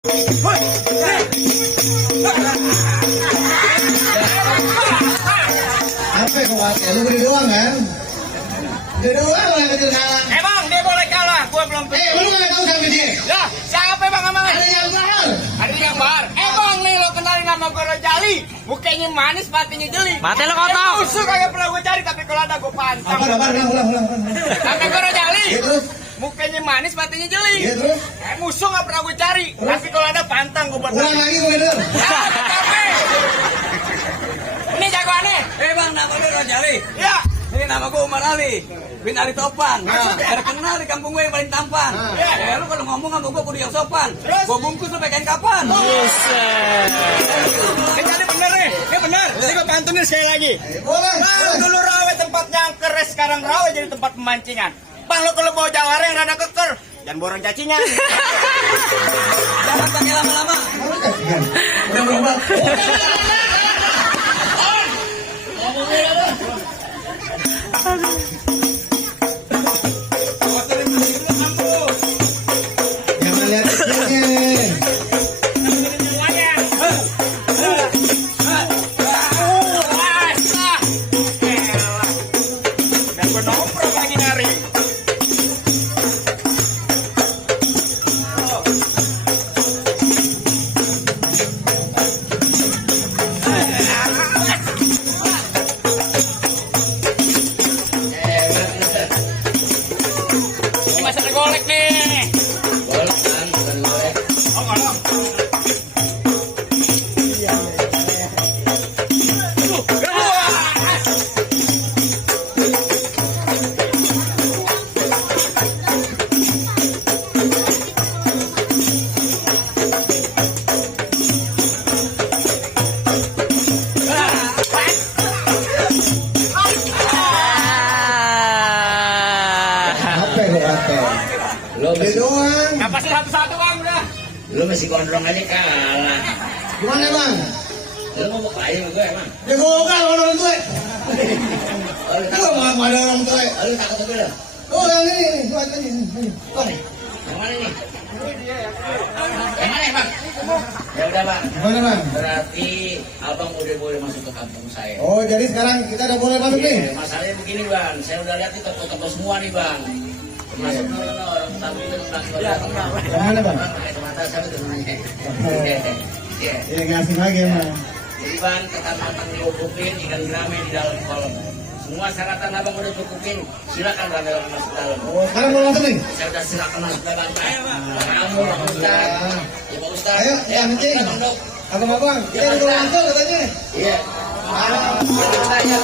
Apa kok lu beri doang kan? Dia doang orang kecil kalah. Bang, dia boleh kalah. Gua belum Lu nggak tahu siapa dia? Ya, siapa bang emang? Ada yang bahar. Ada yang bahar. Bang, nih lo kenalin nama gue Rojali. Mukanya manis, patinya jeli. Mati lo kotor. Musuh kagak pernah gue cari, tapi kalau ada gue pantang. Apa? Ulang. Nama gue Rojali. Ya terus? Mukanya manis, patinya jeli. Ya terus? Musuh nggak pernah gue cari, tapi kalau ada pantang gue buat. Ulang lagi gue denger. Ini jagoannya. Bang, nama lu Rojali. Ya. Ini nama gue Umar Ali bin Ali Topan. Terkenal di kampung gue yang paling tampan. Lu kalau ngomong sama gue kudu yang sopan. Gue bungkus lu pengen kapan? Ini bener nih. Ini bener. Ini gue pantunin sekali lagi. Boleh. Bang, dulu rawa tempatnya keres, sekarang rawa jadi tempat pemancingan. Bang, lo kalau bawa jawara yang rada keker, jangan borong cacingan. Jangan pakai lama-lama. Udah berubah. Jangan lihat kecilnya. Dan gue nongkrong lagi nyari. Ini masih ada golek nih. Oh, golok. Apa? Lo Dia masih, doang. Apa sih satu-satu bang udah? lo masih gondrong aja kalah. Gimana bang? Lo mau berkelahi sama gue emang? Ya gokal orang tua. Oh, lu Gua takut? mau ada orang tua. Oh, lu takut sama gue? Oh yang ini, buat ini. Oh, nih. Yang mana nih? Yang mana ya bang? Ya udah bang. Gimana bang? Berarti abang udah boleh masuk ke kampung saya. Oh jadi sekarang kita udah boleh masuk nih? Iya, masalahnya begini bang, saya udah lihat nih toko-toko semua nih bang. Termasuk orang tamu itu bang. Yang mana bang? Kacamata saya tuh namanya. Iya. Ya ngasih lagi emang. Jadi bang, kacamata dikumpulin ikan gurame di dalam kolam. Semua syaratan abang udah cukupin, silakan bang dalam masuk dalam. Oh sekarang mau masuk nih? Saya udah silakan masuk dalam. Ayo bang, kamu Pak Ustaz. Ya Pak Ustaz. Ayo, ya mencing. Bang Dok. Apa bang? Kita udah masuk katanya. Iya. Ya,